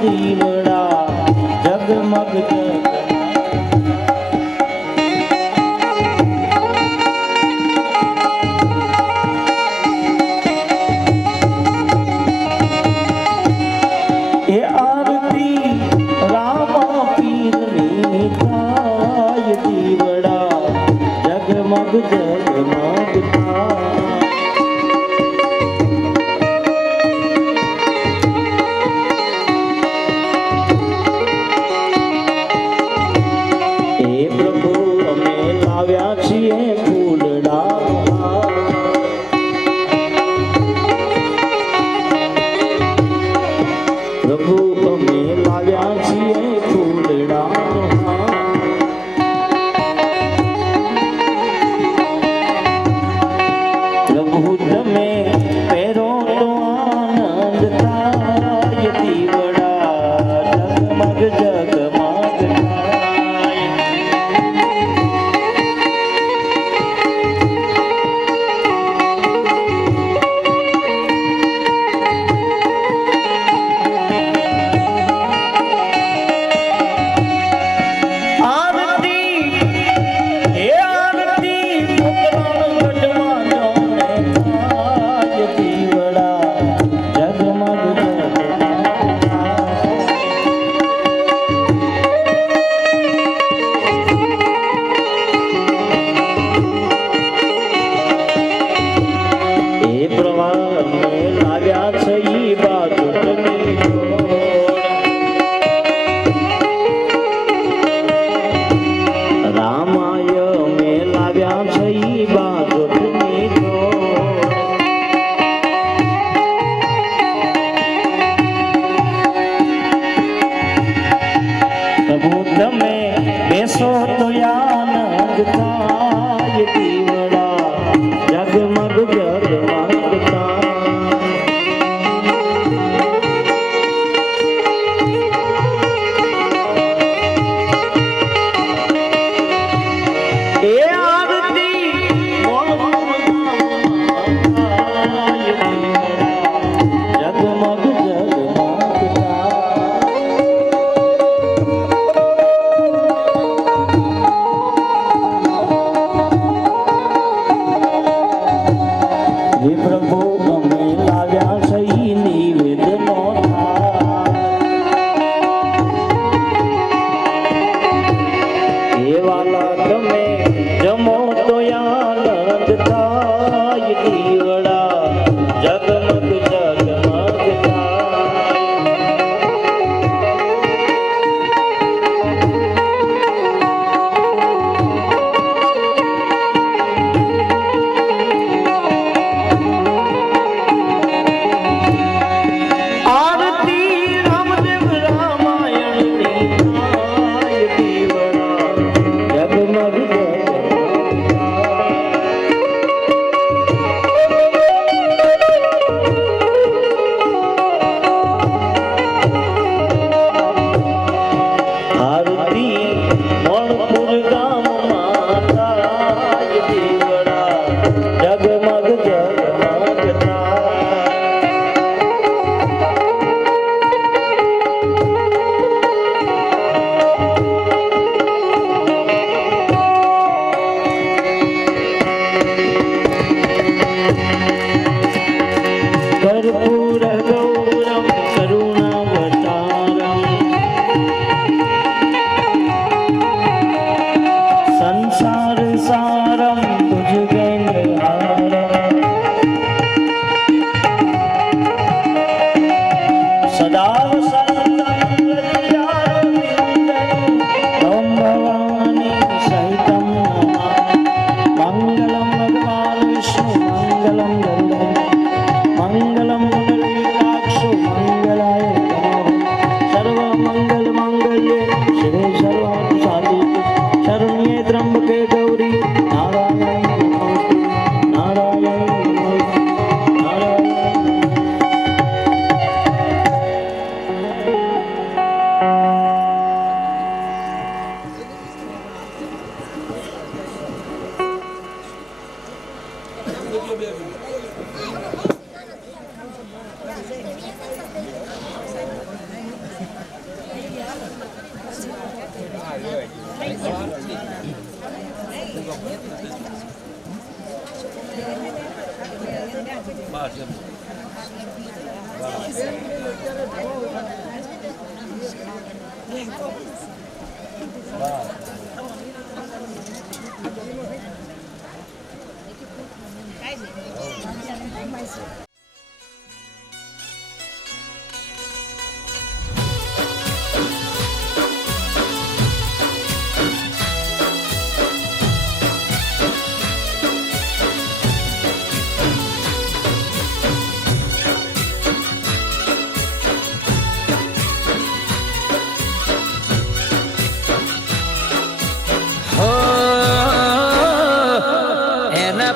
દીવડા જગમગ એ આરતી રામા પીરની થાય દીવડા જગમગ જગમગ થાય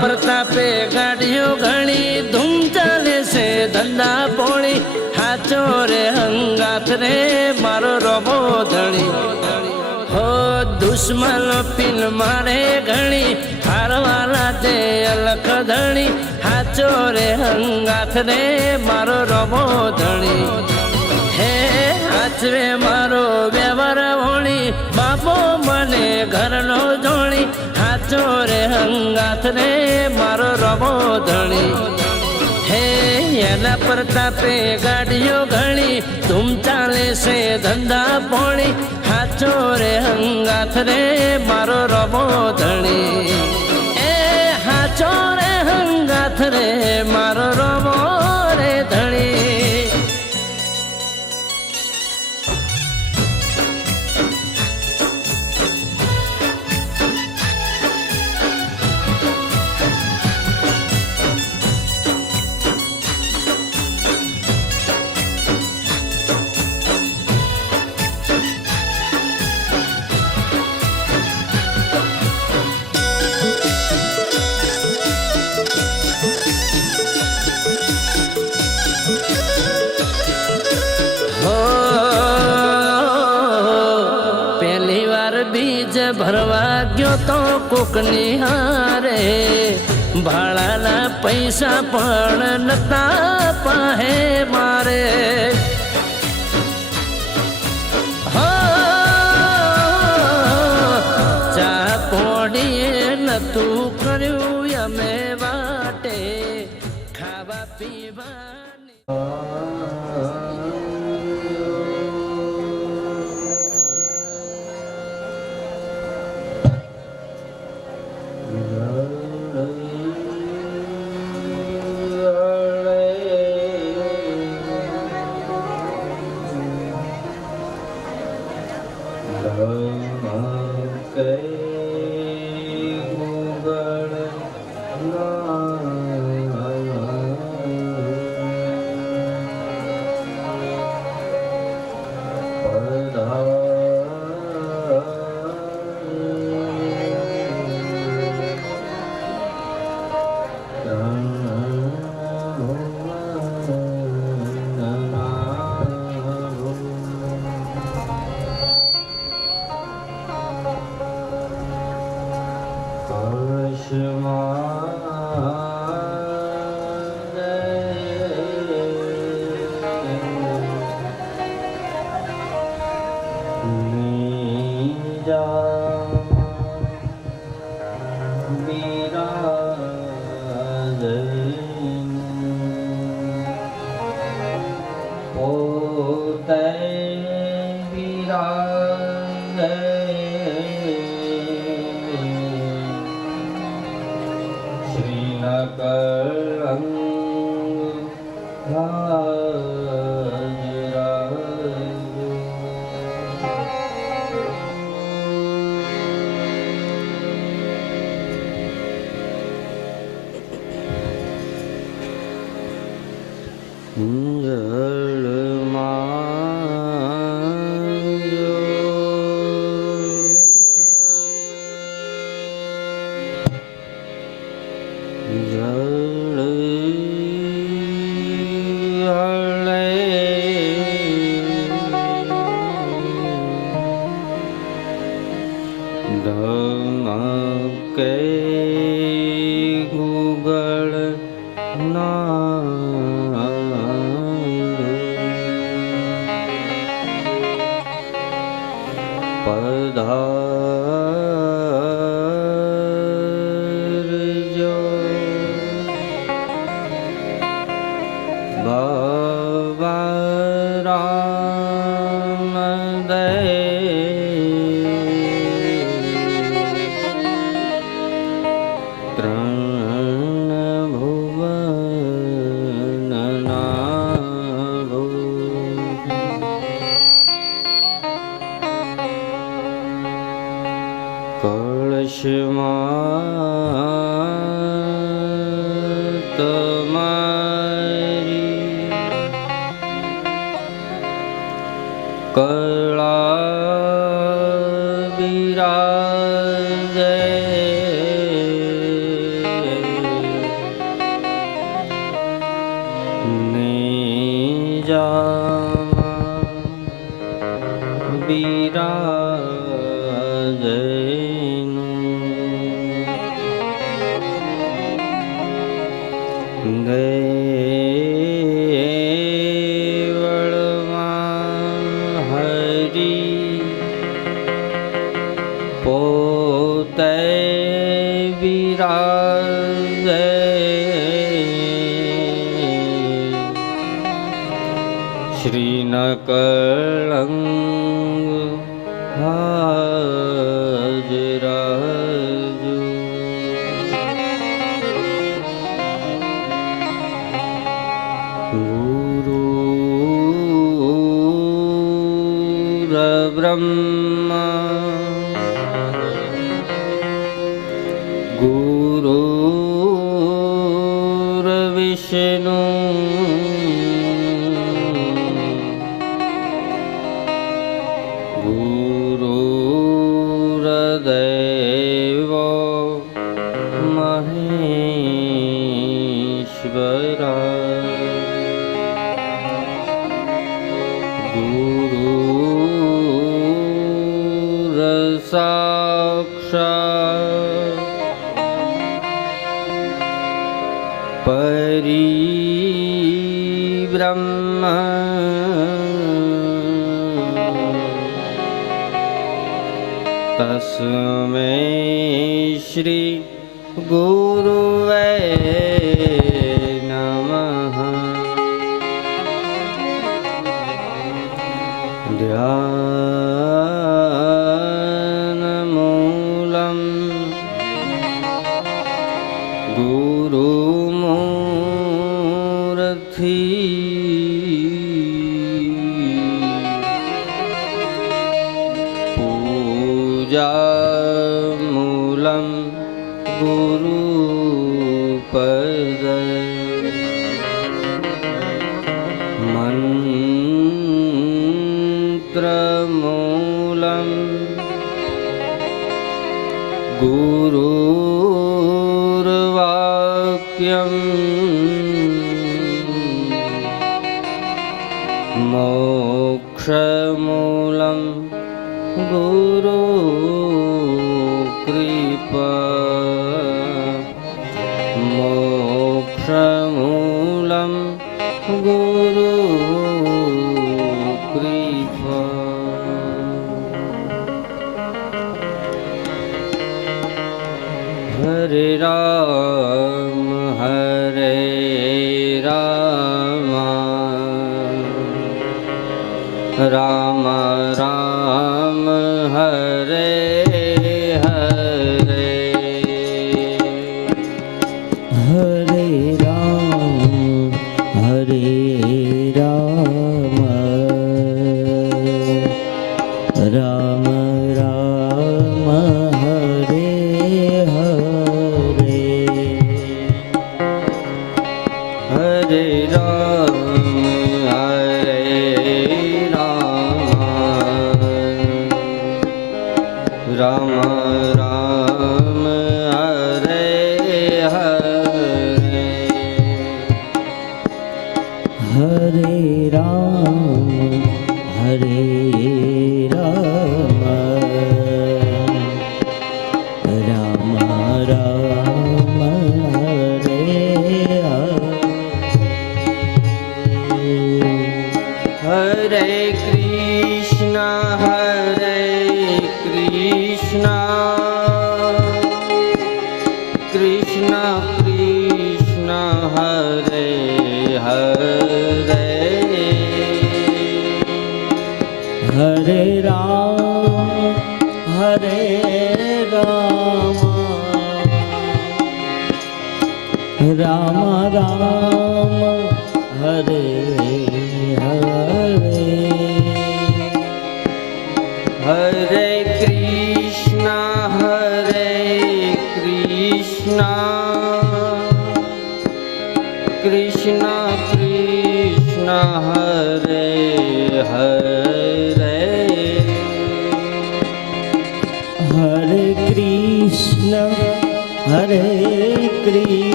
प्रतापे गाड़ियों घनी धूम चाले से धंधा पोड़ी हाचो रे हंगाथ रे मारो रोबो धनी हो दुश्मन पिन मारे घनी हारवाला दे अलख धनी हाचो रे हंगाथ रे मारो रोबो धनी हे हाचवे मारो व्यवहार होनी बापो मने घर नो जोणी हाचो रे हंगाथ रे मारो रबो धनी हे एना प्रतापे गाड़ियों घनी तुम चाले से धंधा पोणी हाचो रे हंगाथ रे मारो रबो धनी ए हाचो रे हंगाथ रे मारो रबो रे धनी बीज भरवा गयो तो कोकनी हारे भाड़ा पैसा पण नता पाहे मारे हो चा पोड़िए नतू कर्यु यमे वाटे खावा पीवा કળા બિરાજે નિજામાં બિરાજે પોતે બિરાજે શ્રી ન કળંગ હાજરાજુ ગુરુ બ્રહ્મા ગુરુર્વિષ્ણુ ગુરુર્દેવો મહેશ્વરા ગુરુર્સાક્ષાત પરિબ્રહ્મ તસ્મૈ શ્રી ગુરુવે નમઃ ધ્યાનમૂલં ગુરુમૂર્તિ પૂજામૂલં ગુરુપદ મંત્રમૂલં ગુરુર્વાક્યં મોક્ષમૂલં ગુરુકૃપા મોક્ષમૂલં ગુરુકૃપા હરે રામ રામ રામ હરે હરે હરે રામ રામ રામ હરે હરે હરે રામ રામ રામ હરે હરે હરે રામ રામ રામ હરે હરે કૃષ્ણ કૃષ્ણ કૃષ્ણ હરે હરે હરે રામ રામ રામ હરે હરે હરે કૃષ્ણ કૃષ્ણ કૃષ્ણ હરે હરે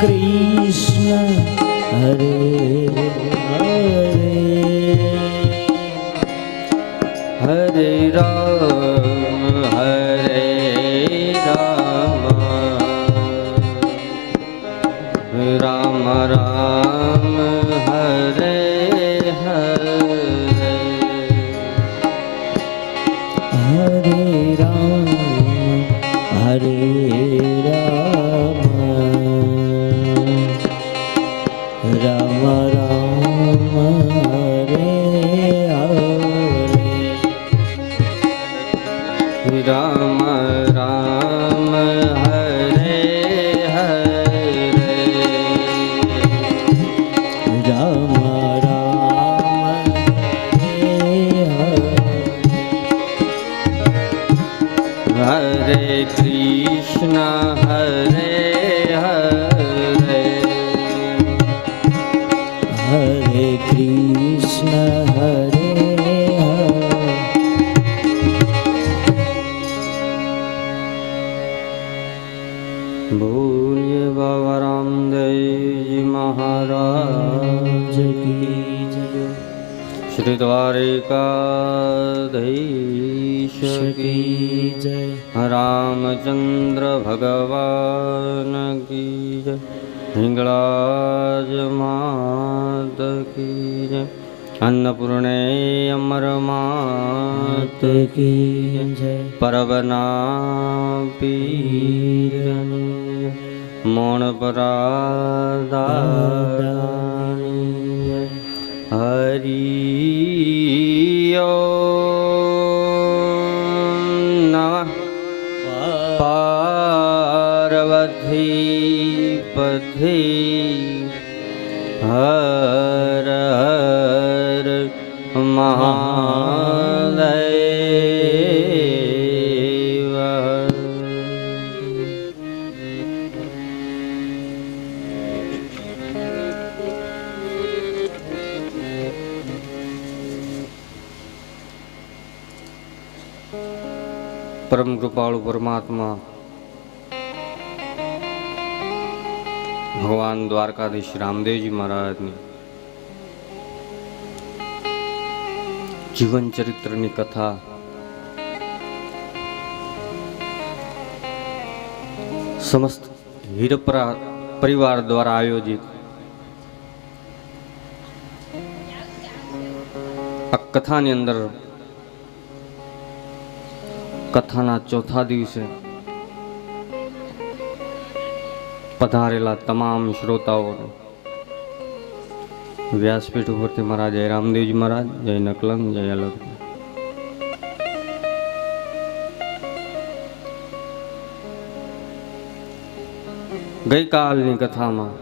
कृष्ण हरे हरे हरे राम राम राम हरे हरे हरे राम राम राम हरे हरे राम राम हरे हरे राम राम हरे हरे कृष्ण हरे हरे हरे कृष्ण हरे हरे बोलिए बाबा रामदेव जी महाराज की जय श्री द्वारिकाधीश की जय रामचंद्र भगवान की जय हिंगलाज मात की जय अन्नपूर्णे अमर मात की जय परबना पीरनी मोण परादानी हरि ओम नमः पार्वती पति हर हर महादेव परम कृपालु परमात्मा भगवान द्वारकाधीश रामदेव जी महाराज ने जीवन चरित्र ની कथा समस्त हीरपरा परिवार द्वारा आयोजित आ कथाની અંદર કથાના ચોથા દિવસે પધારેલા તમામ શ્રોતાઓને વ્યાસપીઠ ઉપરથી મારા જય રામદેવજી મહારાજ, જય નકલંગ, જય અલગ. ગઈકાલની કથામાં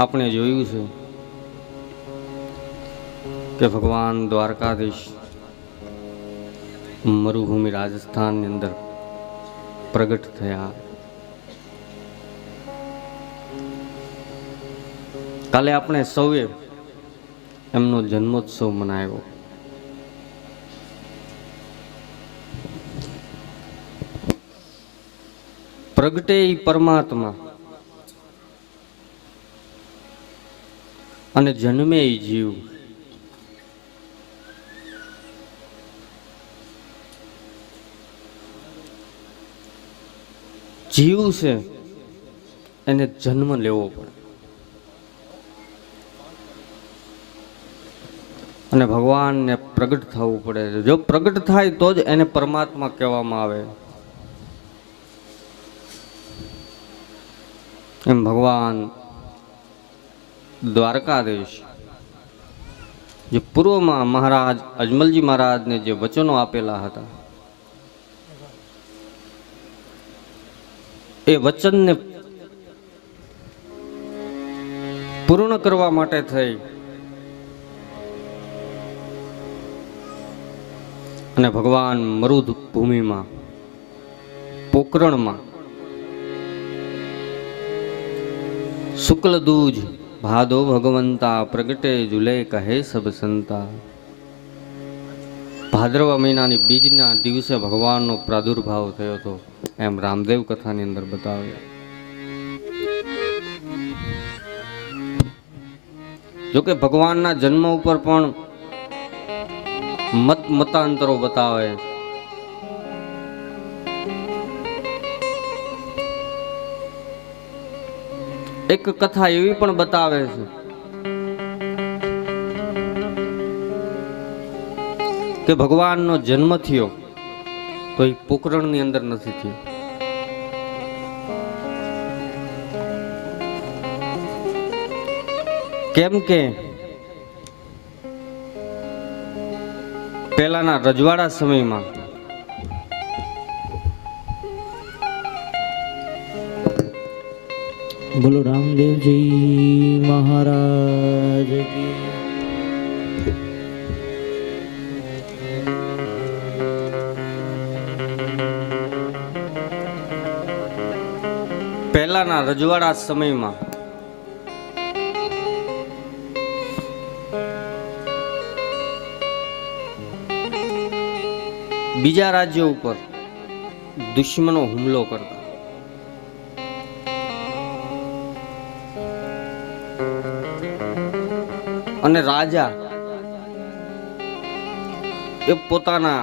આપણે જોયું છે કે ભગવાન દ્વારકાધીશ મરુભૂમિ રાજસ્થાનની અંદર પ્રગટ થયા. કાલે આપણે સૌએ એમનો જન્મોત્સવ મનાવ્યો. પ્રગટે ઈ પરમાત્મા અને જન્મે ઈ જીવ. જીવ છે એને જન્મ લેવો પડે અને ભગવાનને પ્રગટ થવું પડે. જો પ્રગટ થાય તો જ એને પરમાત્મા કહેવામાં આવે. એમ ભગવાન દ્વારકાધીશ જે પૂર્વમાં મહારાજ અજમલજી મહારાજને જે વચનો આપેલા હતા એ વચનને પૂર્ણ કરવા માટે થઈ અને ભગવાન મરુદ ભૂમિમાં પોકરણમાં શુક્લ દૂજ ભાદો ભગવંતા પ્રગટે ઝુલે કહે સબ સંતા ભાદરવા મહિનાની બીજના દિવસે ભગવાનનો પ્રાદુર્ભાવ થયો હતો, એમ રામદેવ કથાની અંદર બતાવ્યા. જોકે ભગવાનના જન્મ ઉપર પણ મતાંતરો બતાવે. એક કથા એવી પણ બતાવે છે કે ભગવાનનો જન્મ થયો તો એ પોકરણની અંદર નથી થયો. કેમ કે પહેલાના રજવાડા સમયમાં બોલો રામદેવજી મહારાજ કી. પહેલાના રજવાડા સમયમાં બીજા રાજ્યો ઉપર દુશ્મનો હુમલો કરતા. અને રાજા એ પોતાના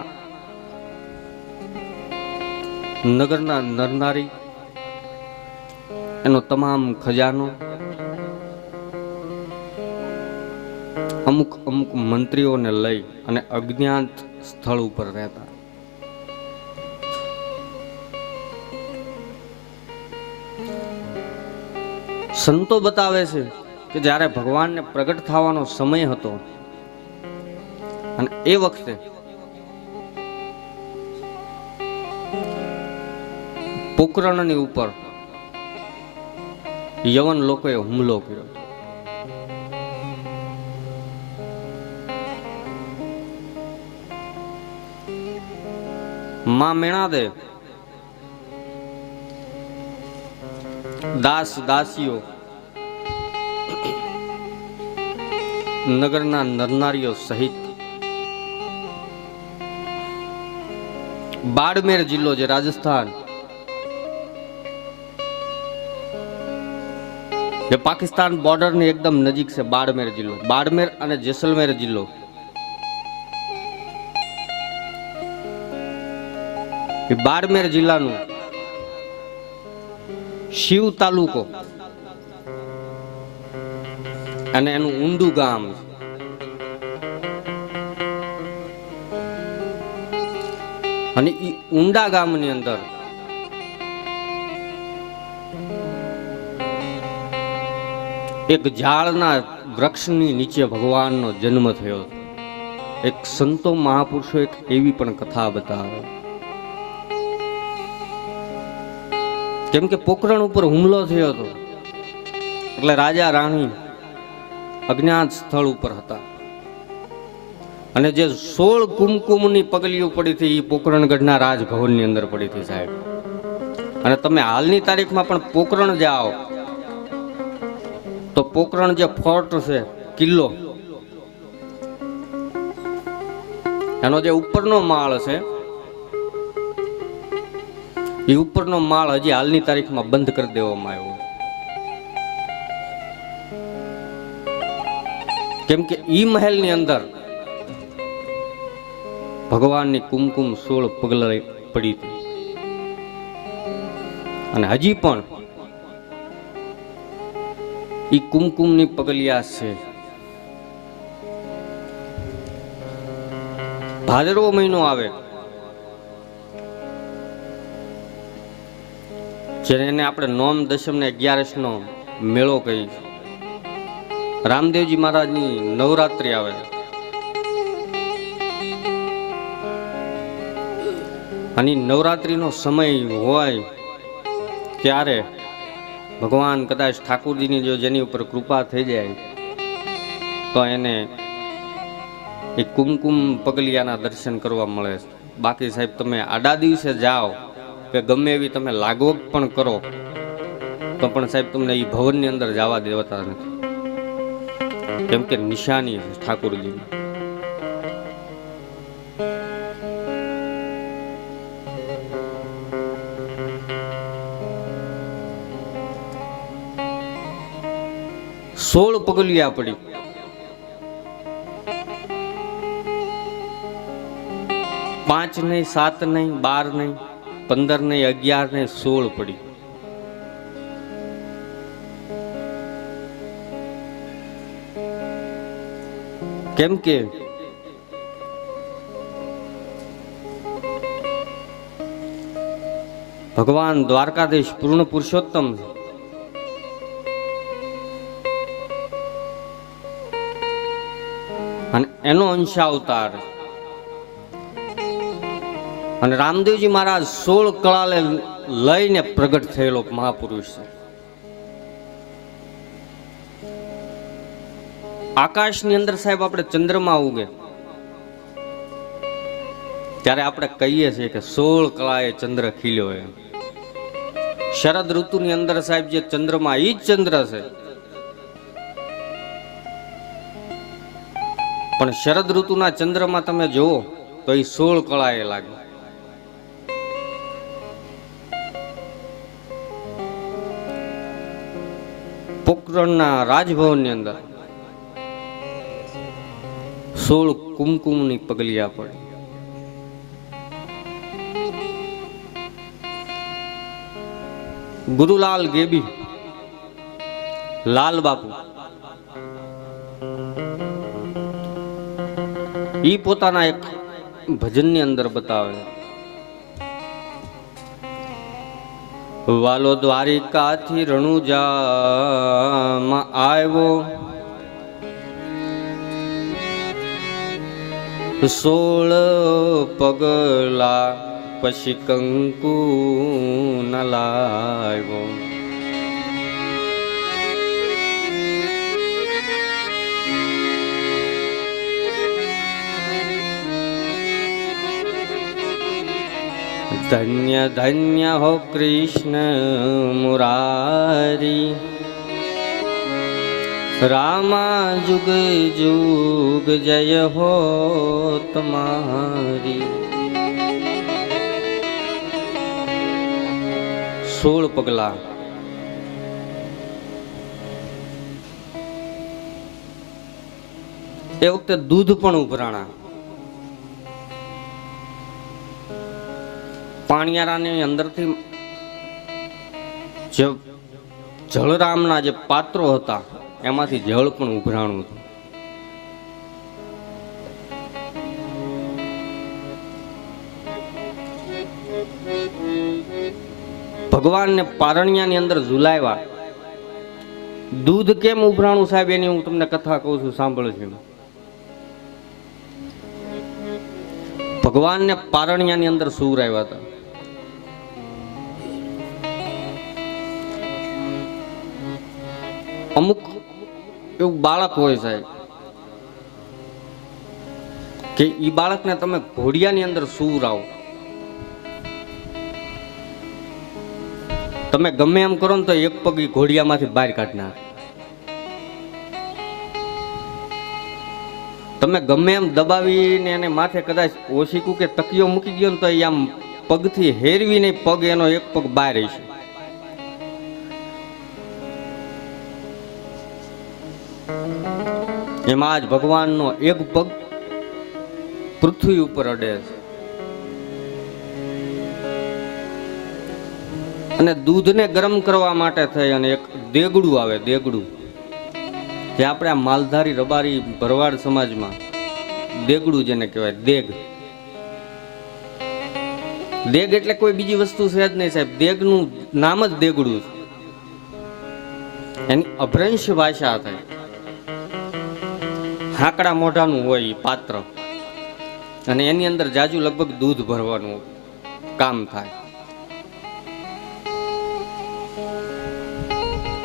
નગરના નરનારી, એનો તમામ ખજાનો, અમુક અમુક મંત્રીઓને લઈ અને અજ્ઞાત સ્થળ ઉપર રહેતા. સંતો બતાવે છે કે જ્યારે ભગવાનને પ્રગટ થવાનો સમય હતો અને એ વખતે પોકરણની ઉપર યવન લોકોએ હુમલો કર્યો. માં મેણાદે દાસ દાસીઓ, નગરના નરનારીઓ સહિત બાડમેર જિલ્લો જે રાજસ્થાન, જે પાકિસ્તાન બોર્ડરની એકદમ નજીક છે, બાડમેર જિલ્લો, બાડમેર અને જેસલમેર જિલ્લો, એ બાડમેર જિલ્લાનું શિવ તાલુકો અને એનું ઊંડું ગામ છે. અને એ ઊંડા ગામની અંદર એક ઝાડના વૃક્ષની નીચે ભગવાનનો જન્મ થયો. એક સંતો મહાપુરુષો એક એવી પણ કથા બતાવે. કેમ કે પોકરણ ઉપર હુમલો થયો હતો એટલે રાજા રાણી અજ્ઞાત સ્થળ ઉપર હતા. અને જે 16 કુમકુમની પગલીઓ પડી હતી એ પોકરણગઢના રાજભવનની અંદર પડી હતી સાહેબ. અને તમે હાલની તારીખમાં પણ પોકરણ જાઓ તો પોકરણ જે ફોર્ટ છે, કિલ્લો, એનો જે ઉપરનો માળ છે એ ઉપરનો માળ હજી હાલની તારીખમાં બંધ કરી દેવામાં આવ્યો. કેમ કે ઈ મહેલની અંદર ભગવાનની કુમકુમ 16 પગલા પડી હતી. અને હજી પણ ઈ કુમકુમની પગલિયા છે. ભાદરવો મહિનો આવે જેને આપણે નોમ દશમ ને 11 નો મેળો કહી, રામદેવજી મહારાજની નવરાત્રી આવે અને નવરાત્રીનો સમય હોય ત્યારે ભગવાન કદાચ ઠાકોરજીની જો જેની ઉપર કૃપા થઈ જાય તો એને એ કુમકુમ પગલિયાના દર્શન કરવા મળે. બાકી સાહેબ તમે આડા દિવસે જાઓ કે ગમે એવી તમે લાગવગ પણ કરો તો પણ સાહેબ તમને એ ભવનની અંદર જવા દેવતા નથી. કેમ કે નિશાની છે ઠાકોરજીની. 16 પગલિયા પડી. પાંચ નહીં, 7 નહીં, 12 નહીં, 15 નહીં, 11 નહીં, 16 પડી. કેમ કે ભગવાન દ્વારકાધીશ પૂર્ણ પુરુષોત્તમ અને એનો અંશાવતાર અને રામદેવજી મહારાજ 16 કળાને લઈને પ્રગટ થયેલો મહાપુરુષ છે. આકાશની અંદર સાહેબ આપણે ચંદ્રમા ઉગે ત્યારે આપણે કહીએ છીએ કે 16 કળાએ ચંદ્ર ખીલ્યો એમ. શરદ ઋતુની અંદર સાહેબ જે ચંદ્રમા ઈ જ ચંદ્ર છે, પણ શરદ ઋતુના ચંદ્રમાં તમે જુઓ તો એ 16 કળાએ લાગે. પોખરણના રાજભવનની અંદર 16 કુમકુમની પગલિયા પડી. ગુરુલાલ ગેબી લાલ બાપુ ઈ પોતાના એક ભજનની અંદર બતાવે, વાલો દ્વારિકાથી રણુજામાં આવ્યો, 16 પગલા પછી કંકુ ન લાવ્યો. ધન્ય ધન્ય હો કૃષ્ણ મુરારી, રામા જુગ જુગ જય હો તમારી. 16 પગલા. એ વખતે દૂધ પણ ઉભરાણા. પાણિયારાની અંદરથી જે જળરામના જે પાત્રો હતા એમાંથી જળ પણ ઉભરાણું હતું. ભગવાનને પારણિયાની અંદર ઝુલાવ્યા. દૂધ કેમ ઉભરાણું સાહેબ એની હું તમને કથા કહું છું, સાંભળજો. ભગવાનને પારણિયાની અંદર સુવરાવ્યા હતા. અમુક એવું બાળક હોય સાહેબ કે ઈ બાળકને તમે ઘોડિયાની અંદર સુવરાવો, તમે ગમે એમ કરો ને તો એક પગ ઈ ઘોડિયામાંથી બહાર કાઢી નાખે. તમે ગમે એમ દબાવીને એને માથે કદાચ ઓશીકું કે તકિયો મૂકી દો ને તો એ આમ પગથી હેરવીને પગ એનો એક પગ બહાર છે. એમાં જ ભગવાનનો એક પગ પૃથ્વી ઉપર અડે છે. અને દૂધને ગરમ કરવા માટે થઈ અને એક દેગડું આવે, દેગડું જે આપણે આ માલધારી રબારી ભરવાડ સમાજમાં દેગડું જેને કહેવાય, દેગ. દેગ એટલે કોઈ બીજી વસ્તુ છે જ નહીં સાહેબ, દેગનું નામ જ દેગડું છે. એની અભ્રંશ ભાષા થાય. હાકડા મોઢાનું હોય પાત્ર અને એની અંદર જાજુ લગભગ દૂધ ભરવાનું કામ થાય.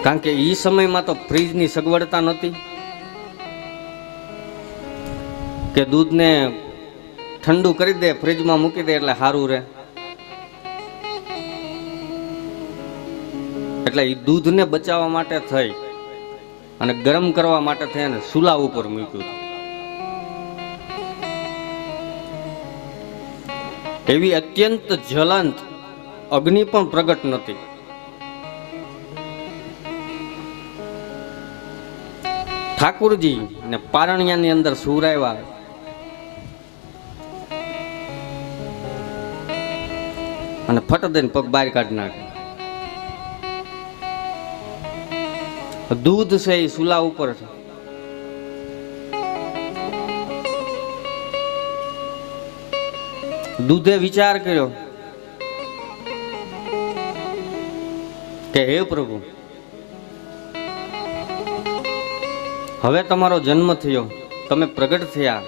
કારણ કે એ સમયમાં તો ફ્રીજની સગવડતા નહોતી કે દૂધને ઠંડુ કરી દે, ફ્રીજમાં મૂકી દે એટલે સારું રહે. એટલે એ દૂધને બચાવવા માટે થઈ અને ગરમ કરવા માટે થઈ અને સુલા ઉપર મૂક્યું. એવી અત્યંત જ્વલંત અગ્નિ પણ પ્રગટ નથી. ઠાકુરજી ને પારણિયાની અંદર સૂર આવ્યા. અને ફટ દઈને પગ બહાર કાઢી નાખે. દૂધ છે એ સુલા ઉપર છે. દૂધે વિચાર કર્યો કે હે પ્રભુ, હવે તમારો જન્મ થયો, તમે પ્રગટ થયા,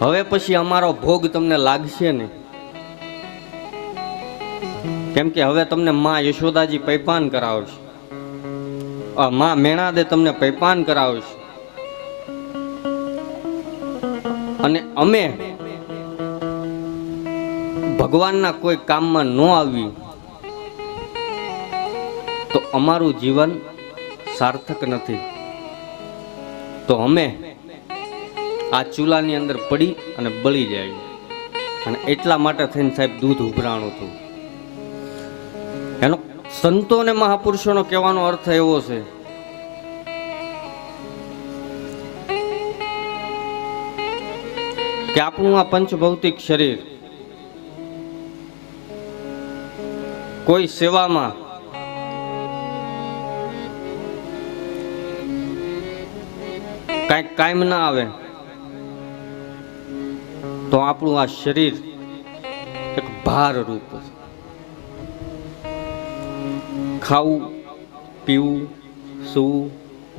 હવે પછી અમારો ભોગ તમને લાગશે ને, કેમ કે હવે તમને માં યશોદાજી પૈપાન કરાવશે, માં મેણાદે તમને પૈપાન કરાવશે, અને અમે ભગવાનના કોઈ કામમાં ન આવી તો અમારું જીવન સાર્થક નથી. તો અમે આ ચૂલાની અંદર પડી અને બળી જાય. અને એટલા માટે થઈને સાહેબ દૂધ ઉભરાણું હતું. એનો સંતો અને મહાપુરુષોનો કહેવાનો અર્થ એવો છે કે આપણું આ પંચભૌતિક શરીર કોઈ સેવામાં કાંઈક કાયમ ના આવે તો આપણું આ શરીર એક ભાર રૂપ છે. ખાવું, પીવું, સૂવું,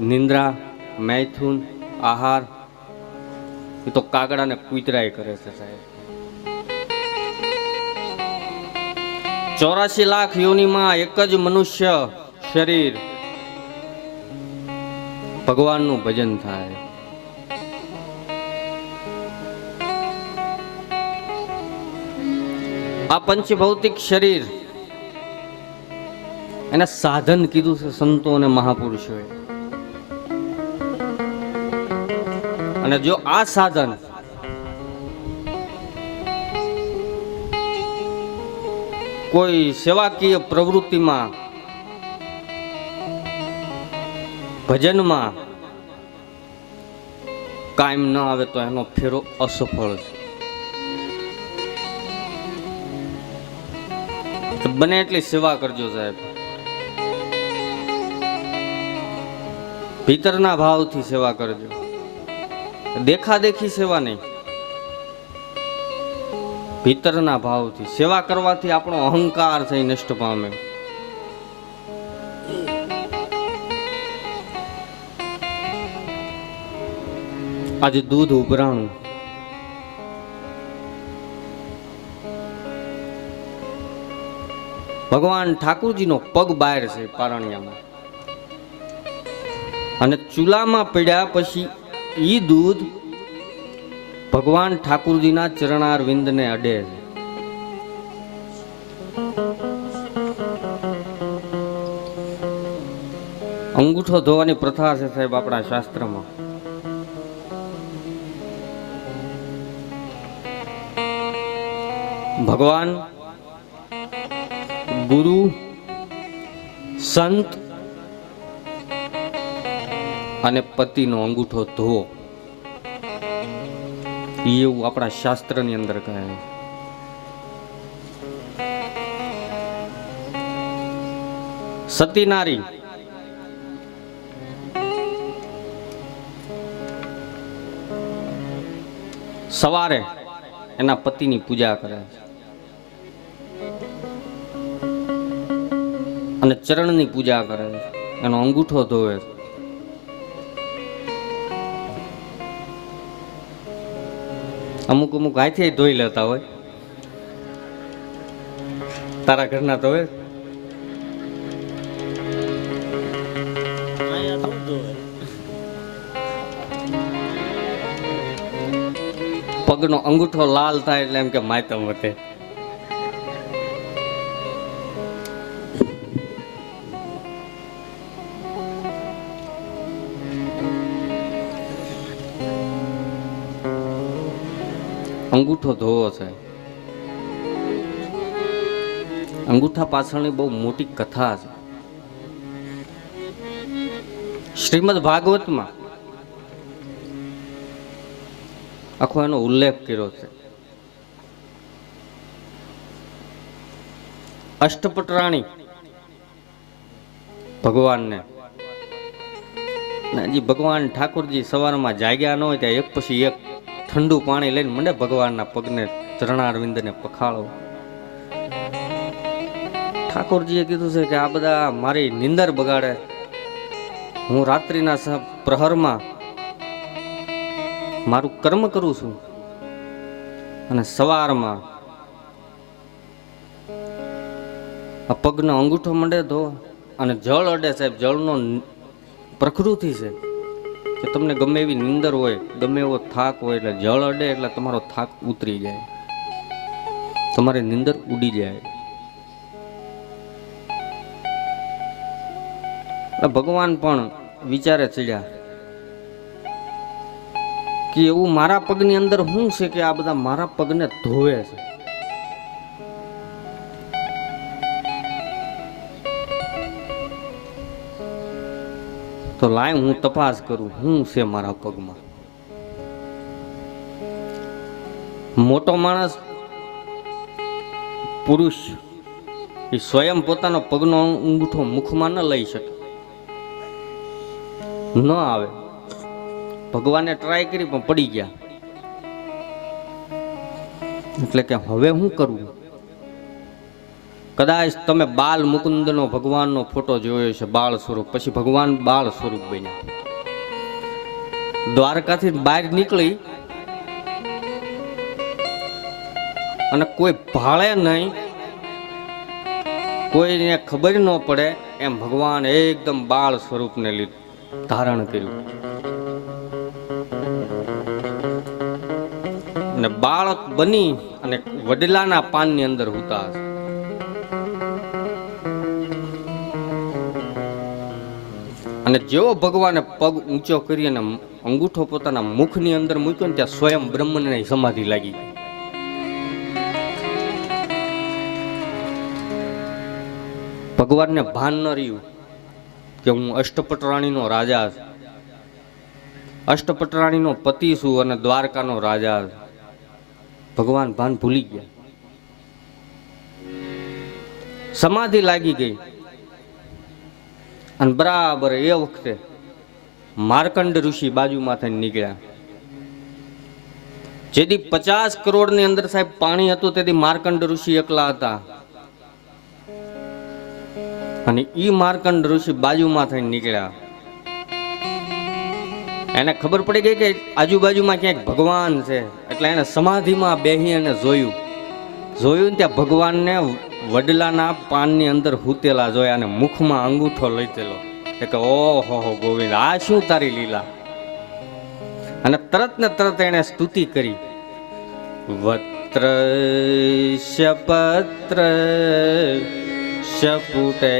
નિંદ્રા, મૈથુન, આહાર એ તો કાગડા ને કૂતરાય કરે છે સાહેબ. 84 લાખ યોનિમાં એક જ મનુષ્ય શરીર ભગવાનનું ભજન થાય. આ પંચભૌતિક શરીર એને સાધન કીધું છે સંતો અને મહાપુરુષોએ. અને જો આ સાધન કોઈ સેવાકીય પ્રવૃત્તિમાં, ભજનમાં કાયમ ન આવે તો એનો ફેરો અસફળ છે. બને એટલી સેવા કરજો સાહેબ. ભીતરના ભાવથી સેવા કરજો, દેખાદેખી સેવા નહીં. ભીતરના ભાવથી સેવા કરવાથી આપણો અહંકાર થઈ નષ્ટ પામે. આજે દૂધ ઉભરાણું, ભગવાન ઠાકુરજીનો પગ બહાર છે પારણિયામાં, અને ચૂલામાં પડ્યા પછી ઈ દૂધ ભગવાન ઠાકુરજીના ચરણારવિંદને અડે છે. અંગૂઠો ધોવાની પ્રથા છે સાહેબ આપણા શાસ્ત્રમાં. ભગવાન, ગુરુ, સંત અને પતિનો અંગૂઠો ધોવો, એવું આપણા શાસ્ત્રની અંદર કહે છે. સતી નારી સવારે એના પતિની પૂજા કરે છે અને ચરણની પૂજા કરે છે, એનો અંગૂઠો ધોવે છે. અમુક અમુક હાથે ધોઈ લેતા હોય. તારા ઘરના ધોવે? પગનો અંગૂઠો લાલ થાય એટલે એમ કે માયતમ વટે. અંગૂઠો ધોવો છે. અંગૂઠા પાછળની બહુ મોટી કથા છે. શ્રીમદ ભાગવતમાં આખો એનો ઉલ્લેખ કર્યો છે. અષ્ટપટરાણી ભગવાનને, હજી ભગવાન ઠાકોરજી સવારમાં જાગ્યા ન હોય ત્યાં એક પછી એક ઠંડુ પાણી લઈને મંડે ભગવાનના પગને ચરણારવિંદને પખાળો. ઠાકોરજીએ કીધું છે કે આ બધા મારી નિંદર બગાડે. હું રાત્રિના પ્રહરમાં મારું કર્મ કરું છું અને સવારમાં આ પગનો અંગૂઠો મંડે ધો અને જળ અડે. સાહેબ, જળનો પ્રકૃતિ છે કે તમને ગમે એવી નિંદર હોય, ગમે એવો થાક હોય, એટલે જળ અડે એટલે તમારો થાક ઉતરી જાય, તમારી નિંદર ઉડી જાય. ભગવાન પણ વિચારે ચડ્યા કે એવું મારા પગની અંદર શું છે કે આ બધા મારા પગને ધોવે છે. તો લાય હું તપાસ કરું શું છે મારા પગમાં. મોટો માણસ, પુરુષ, એ સ્વયં પોતાનો પગનો અંગૂઠો મુખમાં ન લઈ શકે, ન આવે. ભગવાને ટ્રાય કરી પણ પડી ગયા. એટલે કે હવે શું કરવું? કદાચ તમે બાલ મુકુંદનો ભગવાનનો ફોટો જોયો છે, બાળ સ્વરૂપ. પછી ભગવાન બાળ સ્વરૂપ બન્યા. દ્વારકાથી બહાર નીકળી અને કોઈ ભાળે નહીં, કોઈને ખબર ન પડે એમ ભગવાન એકદમ બાળ સ્વરૂપને ધારણ કર્યું અને બાળક બની અને વડલાના પાનની અંદર હુતા હશે. અને જેવો ભગવાને પગ ઊંચો કરી અને અંગૂઠો પોતાના મુખની અંદર મૂક્યો ને ત્યાં સ્વયં બ્રહ્મને સમાધિ લાગી. ભગવાનને ભાન ન રહ્યું કે હું અષ્ટપટરાણીનો રાજા છું, અષ્ટપટરાણીનો પતિ છું અને દ્વારકાનો રાજા છું. ભગવાન ભાન ભૂલી ગયા, સમાધિ લાગી ગઈ. અને બરાબર એ વખતે માર્કંડ ઋષિ બાજુમાં થઈને નીકળ્યા. જેથી 50 કરોડની અંદર સાહેબ પાણી હતું, તેથી માર્કંડ ઋષિ એકલા હતા. અને ઈ માર્કંડ ઋષિ બાજુમાં થઈને નીકળ્યા. એને ખબર પડી ગઈ કે આજુબાજુમાં ક્યાંક ભગવાન છે, એટલે એને સમાધિમાં બેહી અને જોયું ને ત્યાં ભગવાનને વડલાના પાનની અંદર હૂતેલા જોયા અને મુખમાં અંગૂઠો લઈતેલો. કે ઓહો ગોવિંદ, આ શું તારી લીલા. અને તરત ને તરત એને સ્તુતિ કરી. વત્ર શપત્ર શપુટે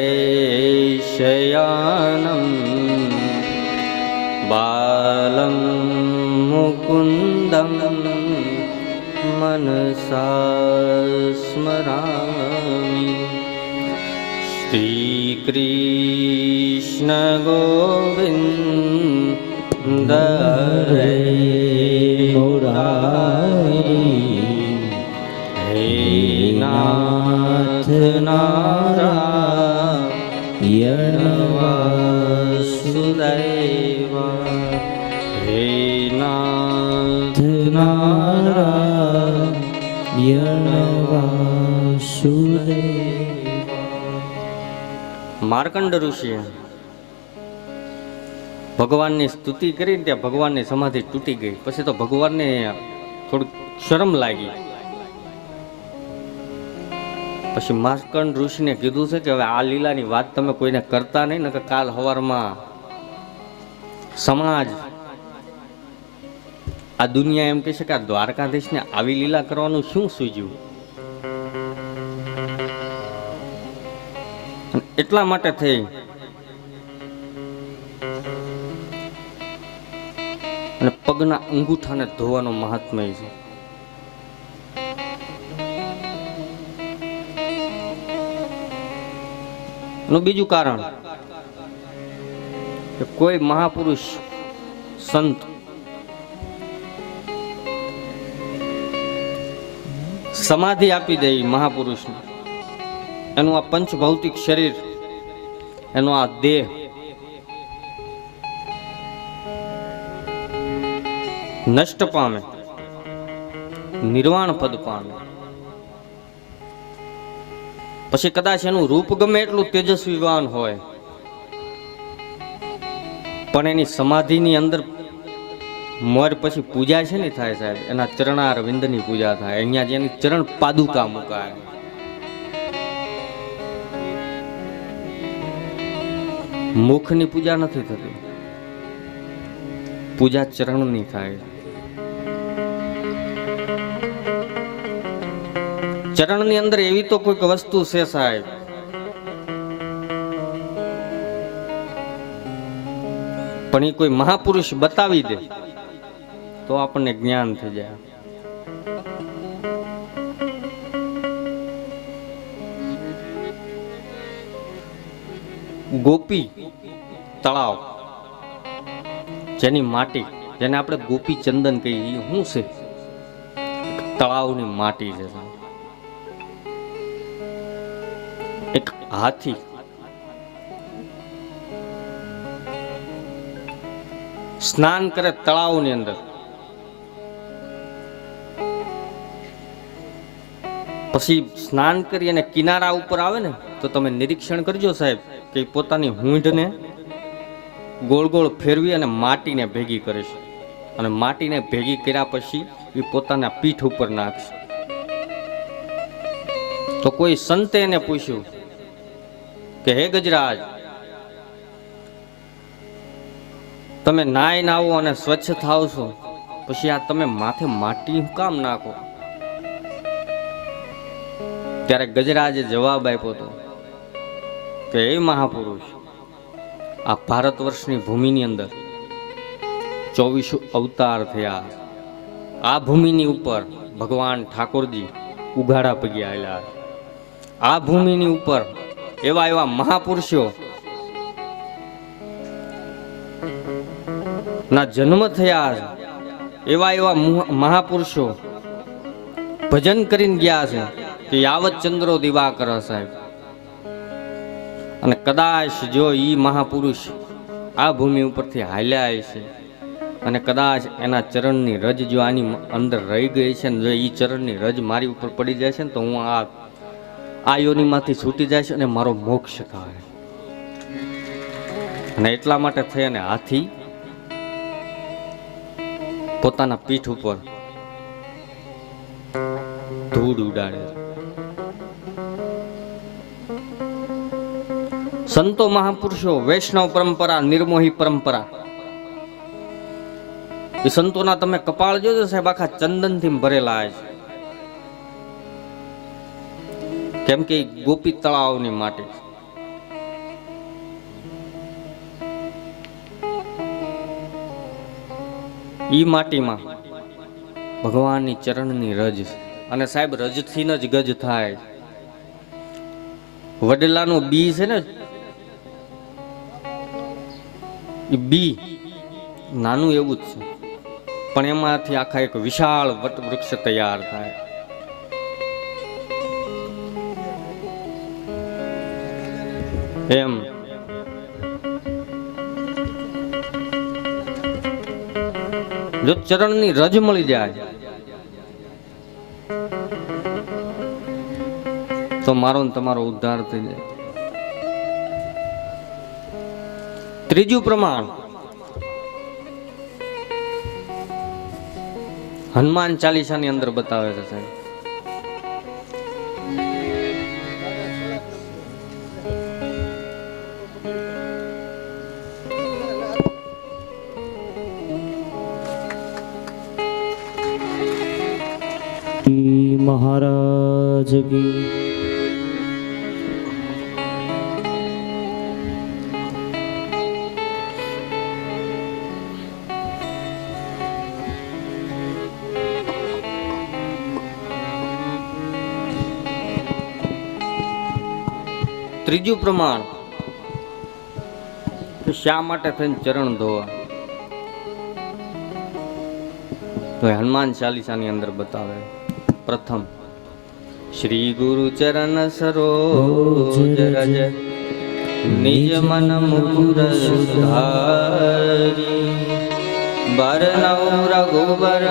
શયાનમ બાલમ મુકુંદમ મનસા સ્મરામિ. શ્રી કૃષ્ણ ગોવિંદ હરે મુરારી, હે નાથ નારાયણ વાસુદેવા, હે નાથ નારાયણ વાસુદેવા. માર્કંડ ઋષિએ ભગવાનની સ્તુતિ કરી, ત્યાં ભગવાનની સમાધિ તૂટી ગઈ. પછી તો ભગવાનને થોડુંક શરમ લાગી. પછી માર્કંડ ઋષિને કીધું છે કે હવે આ લીલાની વાત તમે કોઈને કરતા નહીં, ને કે કાલ સવારમાં સમાજ, આ દુનિયા એમ કહે છે કે આ દ્વારકાધીશને આવી લીલા કરવાનું શું સૂઝ્યું. એટલા માટે થઈ અને પગના અંગૂઠાને ધોવાનો મહાત્મય છે. બીજું કારણ કે કોઈ મહાપુરુષ સંત સમાધિ આપી દે મહાપુરુષને, એનું આ પંચભૌતિક શરીર, એનો આ દેહ નષ્ટ પામે, નિર્વાણ પદ પામે, પછી કદાચ એનું રૂપ ગમે એટલું તેજસ્વીવાન હોય, પણ એની સમાધિની અંદર મોર પછી પૂજા છે ને થાય સાહેબ, એના ચરણાર વિંદની પૂજા થાય, અહીંયા જેની ચરણ પાદુકા મુકાય. મુખની પૂજા નથી થતી, પૂજા ચરણની થાય. ચરણની અંદર એવી તો કોઈક વસ્તુ છે સાહેબ, પણ એ કોઈ મહાપુરુષ બતાવી દે તો આપણને જ્ઞાન થઈ જાય. ગોપી તળાવ, જેની માટી, જેને આપણે ગોપી ચંદન કહીએ, શું છે? તળાવની માટી છે. એક હાથી સ્નાન કરે તળાવની અંદર, પછી સ્નાન કરી અને કિનારા ઉપર આવે ને તો તમે નિરીક્ષણ કરજો સાહેબ કે પોતાની હૂંઢને ગોળ ગોળ ફેરવી અને માટીને ભેગી કરે છે, અને માટીને ભેગી કર્યા પછી એ પોતાના પીઠ ઉપર નાખશે. તો કોઈ સંતે એને પૂછ્યું કે હે ગજરાજ, તમે નાઈને આવો અને સ્વચ્છ થાવ છો, પછી આ તમે માથે માટી કામ નાખો? ત્યારે ગજરાજે જવાબ આપ્યો હતો કે હે મહાપુરુષ, આ ભારત વર્ષની ભૂમિની અંદર 24 અવતાર થયા, આ ભૂમિની ઉપર ભગવાન ઠાકોરજી ઉઘાડા પગે આવેલા, આ ભૂમિની ઉપર એવા એવા મહાપુરુષો ના જન્મ થયા છે, એવા એવા મહાપુરુષો ભજન કરીને ગયા છે કે યાવત ચંદ્રો દિવાકર સાહેબ. અને કદાચ જો ઈ મહાપુરુષ આ ભૂમિ ઉપરથી હાલ્યા છે અને કદાચ એના ચરણની રજ જો આની અંદર રહી ગઈ છે ને, જો ઈ ચરણની રજ મારી ઉપર પડી જાય છે ને, તો હું આ યોનિમાંથી છૂટી જાય છે અને મારો મોક્ષ થાય. અને એટલા માટે થઈ અને હાથી પોતાના પીઠ ઉપર ધૂળ ઉડાડે. સંતો મહાપુરુષો, વૈષ્ણવ પરંપરા, નિર્મોહી પરંપરા, એ સંતોના તમે કપાળ જોજો સાહેબ, આખા ચંદનથી ભરેલા છે. કેમ કે ગોપી તળાવની માટી. ઈ માટીમાં ભગવાનની ચરણની રજ, અને સાહેબ રજથી જ ગજ થાય. વડલાનું બી છે ને, એ બી નાનું એવું જ છે, પણ એમાંથી આખા એક વિશાળ વટવૃક્ષ તૈયાર થાય. એમ જો ચરણની રજ મળી જાય તો મારો ને તમારો ઉદ્ધાર થઈ જાય. ત્રીજું પ્રમાણ હનુમાન ચાલીસાની અંદર બતાવે છે સાહેબ. મહારાજ કી ત્રીજું પ્રમાણ શા માટે થઈને ચરણ ધોવા? તો હનુમાન ચાલીસાની અંદર બતાવે. પ્રથમ શ્રી ગુરુ ચરણ સરોજ રજ નિજ મન મુકુર સુધારી બરનૌ રઘુબર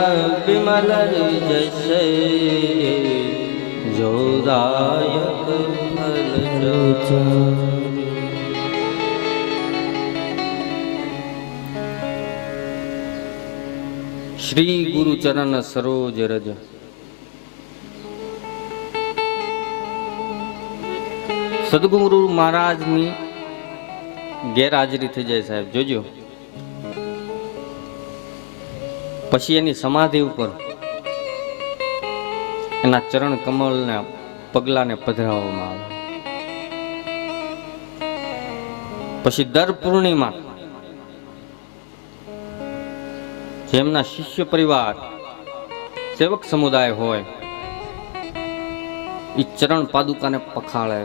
વિમલ જશે જોદાયક ફલ શ્રી ગુરુ ચરણ સરોજ રજ. સદગુરુ મહારાજની ગેરહાજરી થઈ જાય સાહેબ, જોજો. પછી એની સમાધિ ઉપર એના ચરણ કમળના પગલાને પધરાવવામાં આવે. પછી દર પૂર્ણિમા જેમના શિષ્ય પરિવાર સેવક સમુદાય હોય એ ચરણ પાદુકાને પખાળે.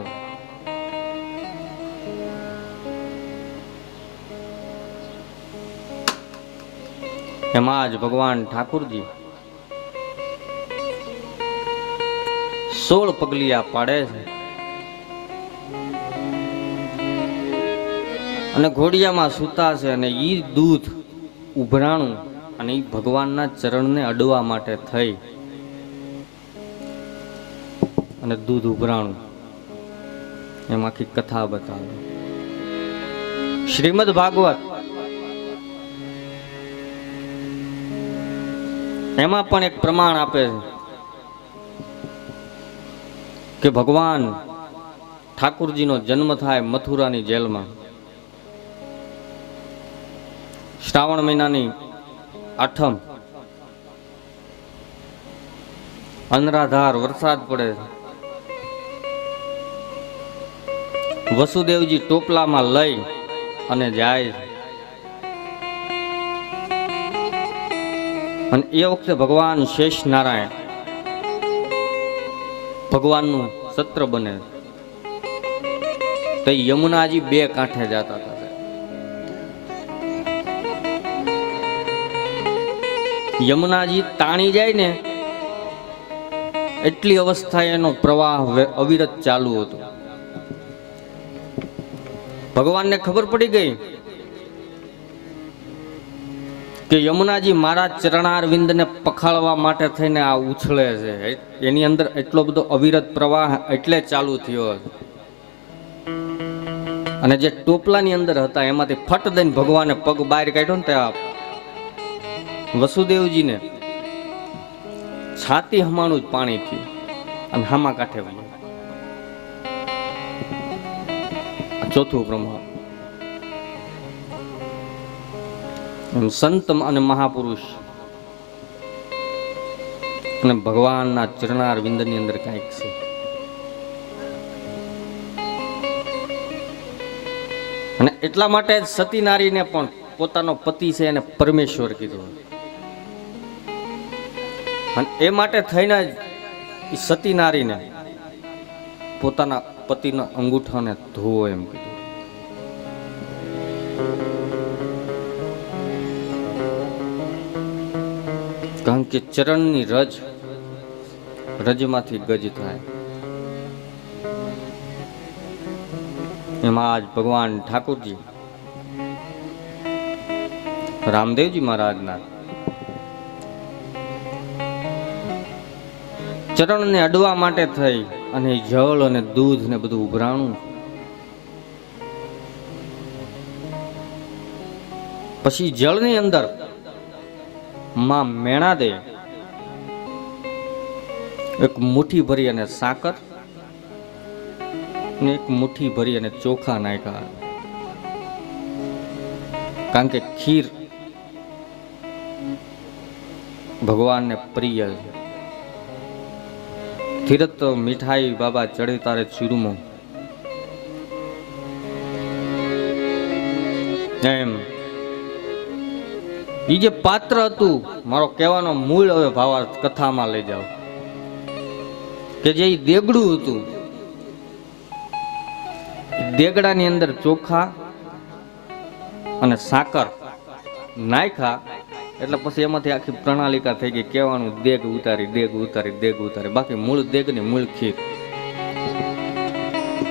એમાં જ ભગવાન ઠાકુરજી 16 પગલિયા પાડે છે અને ઘોડિયામાં સૂતા છે અને ઈ દૂધ ઉભરાણું અને ઈ ભગવાનના ચરણને અડવા માટે થઈ અને દૂધ ઉભરાણું. એમાંથી કથા બતાવે. શ્રીમદ ભાગવત એમાં પણ એક પ્રમાણ આપે છે કે ભગવાન ઠાકુરજીનો જન્મ થાય મથુરાની જેલમાં. શ્રાવણ મહિનાની 8મ અનરાધાર વરસાદ પડે. વસુદેવજી ટોપલામાં લઈ અને જાય. અને એ વખતે ભગવાન શેષ નારાયણ ભગવાનનું સત્ર બને. તો યમુનાજી 2 કાંઠે જતા હતા. યમુનાજી તાણી જાય ને એટલી અવસ્થા એનો પ્રવાહ અવિરત ચાલુ હતો. ભગવાનને ખબર પડી ગઈ કે યમુનાજી મારા ચરણારવિંદને પખાળવા માટે થઈને આ ઉછળે છે. એની અંદર એટલો બધો અવિરત પ્રવાહ એટલે ચાલુ થયો. અને જે ટોપલાની અંદર હતા એમાંથી ફટ દઈને ભગવાને પગ બહાર કાઢ્યો ને ત્યાં વસુદેવજીને છાતી હમાણું જ પાણી થયું અને હામા કાંઠે વળ્યા. ચોથું પ્રમાણ. સંત અને મહાપુરુષ અને ભગવાનના ચરણાર વિંદની અંદર કાંઈક છે. અને એટલા માટે સતી નારીને પણ પોતાનો પતિ છે એને પરમેશ્વર કીધું. અને એ માટે થઈને જ સતી નારીને પોતાના પતિના અંગૂઠાને ધોવો એમ કીધું. કારણ કે ચરણની રજમાંથી ગજ થાય. એમાં જ ભગવાન ઠાકુરજી રામદેવજી મહારાજના ચરણને અડવા માટે થઈ અને જળ અને દૂધ ને બધું ઉભરાણું. પછી જળની અંદર માં મેણા દે એક મુઠ્ઠી ભરી અને સાકર ને એક મુઠ્ઠી ભરી અને ચોખા નાખ્યા. કારણ કે ખીર ભગવાનને પ્રિય છે. ધીરત મીઠાઈ બાબા ચડે તારે ચૂરમો એમ. એ જે પાત્ર હતું, મારો કહેવાનો મૂળ હવે ભાવાર્થ કથામાં લઈ જાઓ કે જે દેગડું હતું, દેગડાની અંદર ચોખા અને સાકર નાખ્યા એટલે પછી એમાંથી આખી પ્રણાલિકા થઈ ગઈ કહેવાનું દેગ ઉતારી દેગ ઉતારી દેગ ઉતારી, બાકી મૂળ દેગ ને મૂળ ખીર.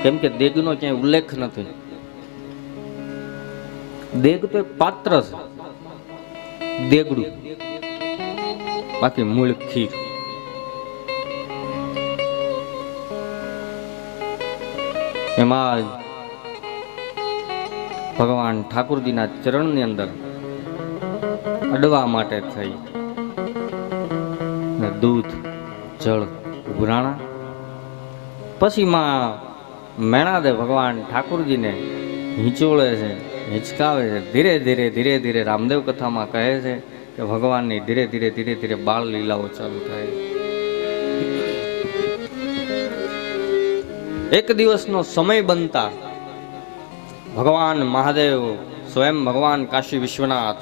કેમ કે દેગનો ક્યાંય ઉલ્લેખ નથી. દેગ તો એક પાત્ર છે, દેગડું, બાકી મૂળ ખીર. એમાં ભગવાન ઠાકુરજીના ચરણની અંદર અડવા માટે થઈ દૂધ જળ ઉભરાણા. પછી માં મેણાદે ભગવાન ઠાકુરજીને હિંચોળે છે, હિંચકાવે છે. ધીરે ધીરે ધીરે ધીરે રામદેવ કથામાં કહે છે કે ભગવાનની ધીરે ધીરે ધીરે ધીરે બાળ લીલાઓ ચાલુ થાય. એક દિવસનો સમય બનતા ભગવાન મહાદેવ સ્વયં ભગવાન કાશી વિશ્વનાથ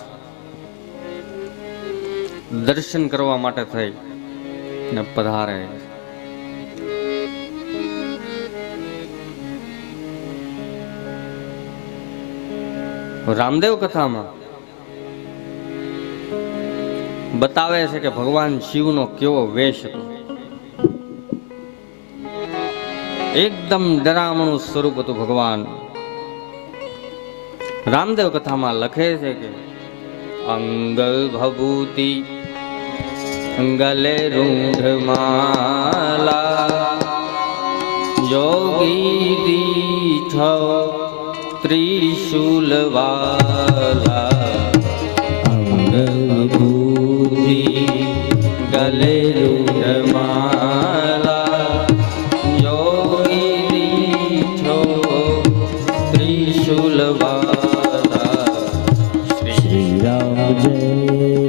દર્શન કરવા માટે થઈ ને પધારે. રામદેવ કથામાં બતાવે છે કે ભગવાન શિવનો કેવો વેશ હતો. એકદમ ડરામણું સ્વરૂપ હતું ભગવાન. રામદેવ કથામાં લખે છે કે અંગલ ભભૂતિ ગલે રૂંઢમાલા યોગી દીઠ ત્રિશુલ વાલા. અંગલ ભભૂતિ ગલે રૂંઢમાલા યોગી દીઠ ત્રિશુલ વાલા. શ્રી રામ જય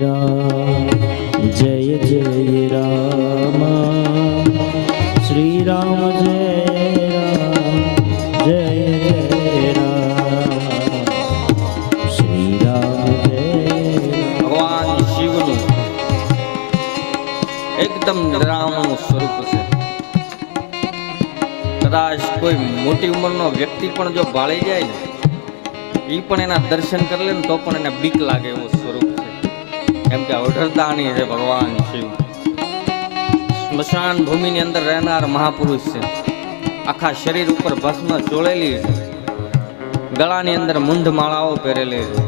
રામ જય જય રામ. શ્રી રામ જય રામ જય જય રામ. શ્રી રામ જય. ભગવાન શિવનું એકદમ ડરામણું સ્વરૂપ છે. કદાચ કોઈ મોટી ઉંમરનો વ્યક્તિ પણ જો ભાળી જાય ને, એ પણ એના દર્શન કરી લે ને તો પણ એને બીક લાગે એવું સ્વરૂપ છે. કેમ કે અઢળદાની છે ભગવાન શિવ. સ્મશાન ભૂમિની અંદર રહેનાર મહાપુરુષ છે. આખા શરીર ઉપર ભસ્મ ચોળેલી છે, ગળાની અંદર મુંડ માળાઓ પહેરેલી છે.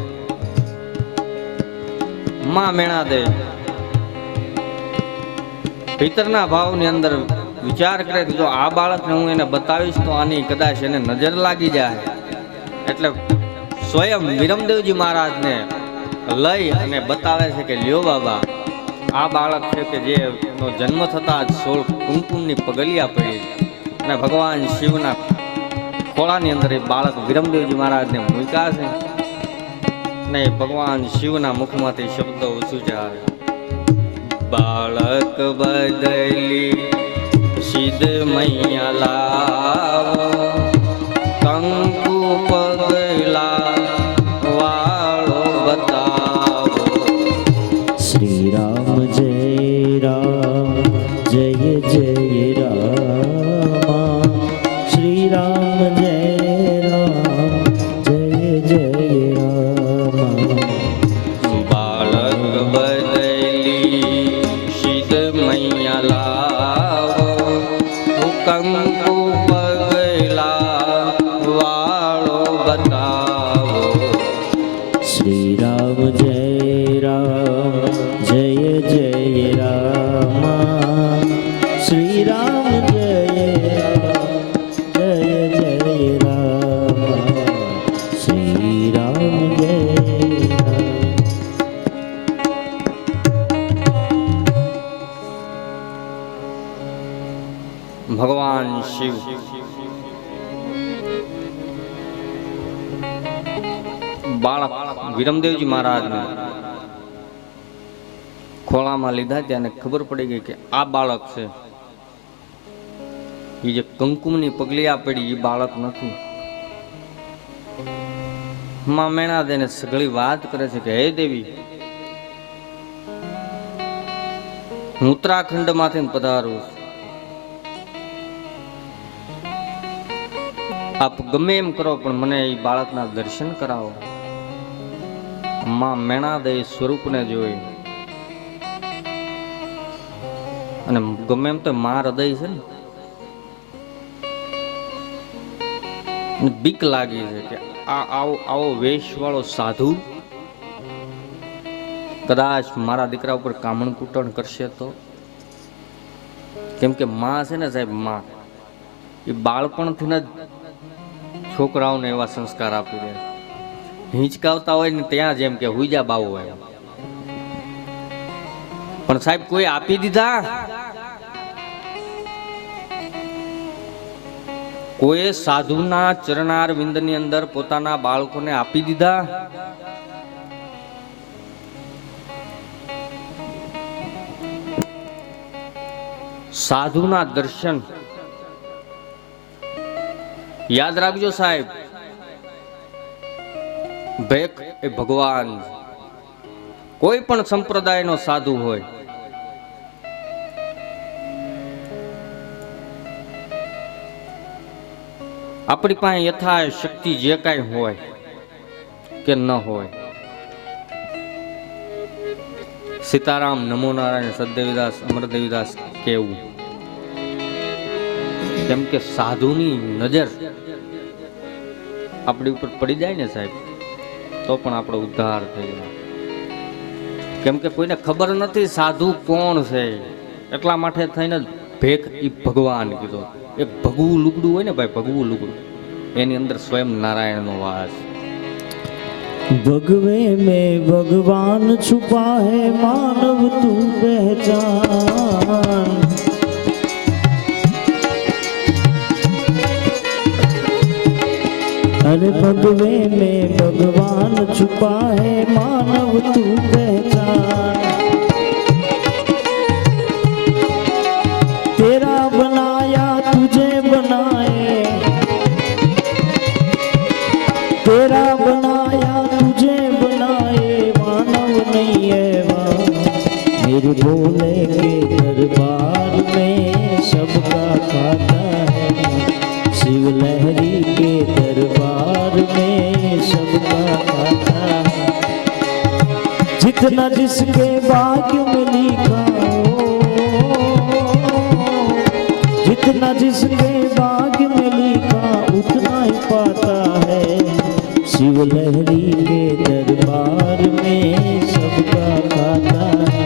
માં મેણાદે ભીતરના ભાવની અંદર વિચાર કરે કે જો આ બાળકને હું એને બતાવીશ તો આની કદાચ એને નજર લાગી જાય. એટલે સ્વયં વિરમદેવજી મહારાજને લઈ અને બતાવે છે કે લ્યો બાબા, આ બાળક છે કે જેનો જન્મ થતા જ 16 કુમકુમની પગલિયા પડી અને ભગવાન શિવના ખોળાની અંદર એ બાળક વિરમદેવજી મહારાજને મૂક્યા છે. ને ભગવાન શિવના મુખમાંથી શબ્દો ઉચ્ચારે, બાળક બદલી સિદ્ધ મૈયા લાવો, કંકુ પગલા વાળો બતાવો. શ્રી રામ જય રામ જય જય રામ. શ્રી રામ જય રામ જય જય રામ. બાળક બદલી સિદ્ધ મૈયા લાવો, કંકુ પગલા વાળો બતાવો. શ્રી રામ જય રામ જય જય રામ. શ્રી રામ જય રામ જય જય રામ. શ્રી રામ જય રામ. ભગવાન શિવ બાળક વિરમદેવજી મહારાજને ખોળામાં લીધા ત્યારે ખબર પડી ગઈ કે આ બાળક છે. એ જે કંકુમની પગલિયા પડી એ બાળક નથી. માં મેણાદેને સઘળી વાત કરે છે કે હે દેવી, હું ઉત્તરાખંડમાંથી પધારું. આપ ગમે એમ કરો પણ મને એ બાળકના દર્શન કરાવો. માં મેણાદય સ્વરૂપને જોઈ અને ગમે એમ તો માં હૃદય છે ને બીક લાગી છે કે આવો વેશ વાળો સાધુ કદાચ મારા દીકરા ઉપર કામણ કૂટણ કરશે તો. કેમ કે માં છે ને સાહેબ, માં એ બાળપણથી જ છોકરાઓને એવા સંસ્કાર આપી દે. હિંચકાવતા હોય ને ત્યાં જેમ કે હુઈજા બાવો હોય, પણ સાહેબ કોઈ આપી દીધા, કોઈ સાધુના ચરણાર વિંદની અંદર પોતાના બાળકોને આપી દીધા. સાધુના દર્શન યાદ રાખજો સાહેબ, ભેખ એ ભગવાન. કોઈ પણ સંપ્રદાયનો સાધુ હોય, આપણી પાસે યથા શક્તિ જે કાંઈ હોય કે ન હોય, સીતારામ, નમો નારાયણ, સદદેવીદાસ, અમરદેવીદાસ કેવું. કેમ કે સાધુની નજર આપણી ઉપર પડી જાય ને સાહેબ, તો પણ આપણો ઉદ્ધાર થઈ જાય. કેમ કે કોઈને ખબર નથી સાધુ કોણ છે, એટલા માટે થઈને ભેખ ઈ ભગવાન કીધો. એક ભગવું લુગડું હોય ને ભાઈ, ભગવું લુગડું, એની અંદર સ્વયં નારાયણનો વાસ. भगवे में भगवान छुपा है मानव तू पहचान. अरे भगवे में भगवान छुपा है मानव तू पहचान. तेरा बनाया तुझे बनाए, तेरा बनाया तुझे बनाए, मानव नहीं है वहाँ. मेरे भोले के दरबार में सबका खाता है, शिव लहरी के दरबार में सबका खाता है. जितना जिसके भाग्य में लिखा हो, जितना जिसके भाग्य में लिखा उतना ही पाता है. शिव लहरी के दरबार में सबका खाता है,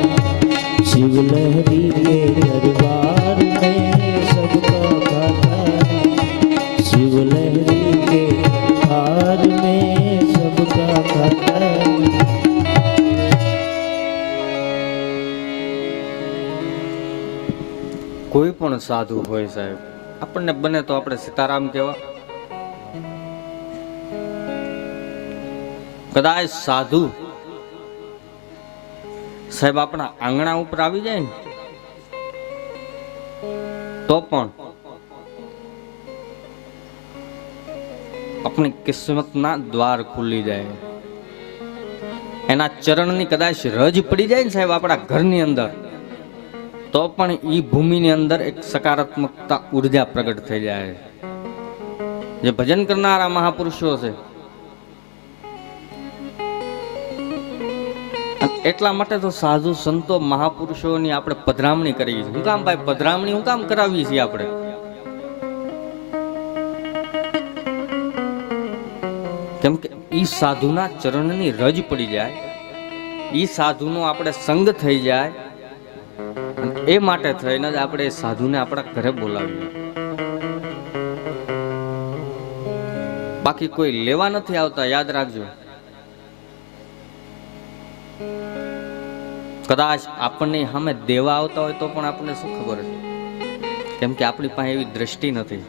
शिव लहरी के दरबार में सबका खाता है, शिव लहरी के दरबार में सबका खाता है. કોઈ પણ સાધુ હોય સાહેબ, આપણને બને તો આપણે સીતારામ કહેવા. કદાચ સાધુ સાહેબ આપણા આંગણા ઉપર આવી જાય ને તો પણ આપણી કિસ્મતના દ્વાર ખુલી જાય. એના ચરણની કદાચ રજ પડી જાય ને સાહેબ આપણા ઘરની અંદર, તો પણ ઈ ભૂમિની અંદર એક સકારાત્મકતા ઉર્જા પ્રગટ થઈ જાય. જે ભજન કરનારા મહાપુરુષો છે, એટલા માટે તો સાધુ સંતો મહાપુરુષોની આપણે પધરામણી કરીએ છીએ. શું કામ ભાઈ પધરામણી શું કામ કરાવીએ છીએ આપણે? કેમ કે ઈ સાધુના ચરણની રજ પડી જાય, ઈ સાધુનો આપણે સંગ થઈ જાય, એ માટે થઈને જ આપણે સાધુને આપણા ઘરે બોલાવીએ. બાકી કોઈ લેવા નથી આવતા, યાદ રાખજો. કદાચ આપણને સામે દેવા આવતા હોય તો પણ આપણને શું ખબર છે? કેમ કે આપણી પાસે એવી દ્રષ્ટિ નથી.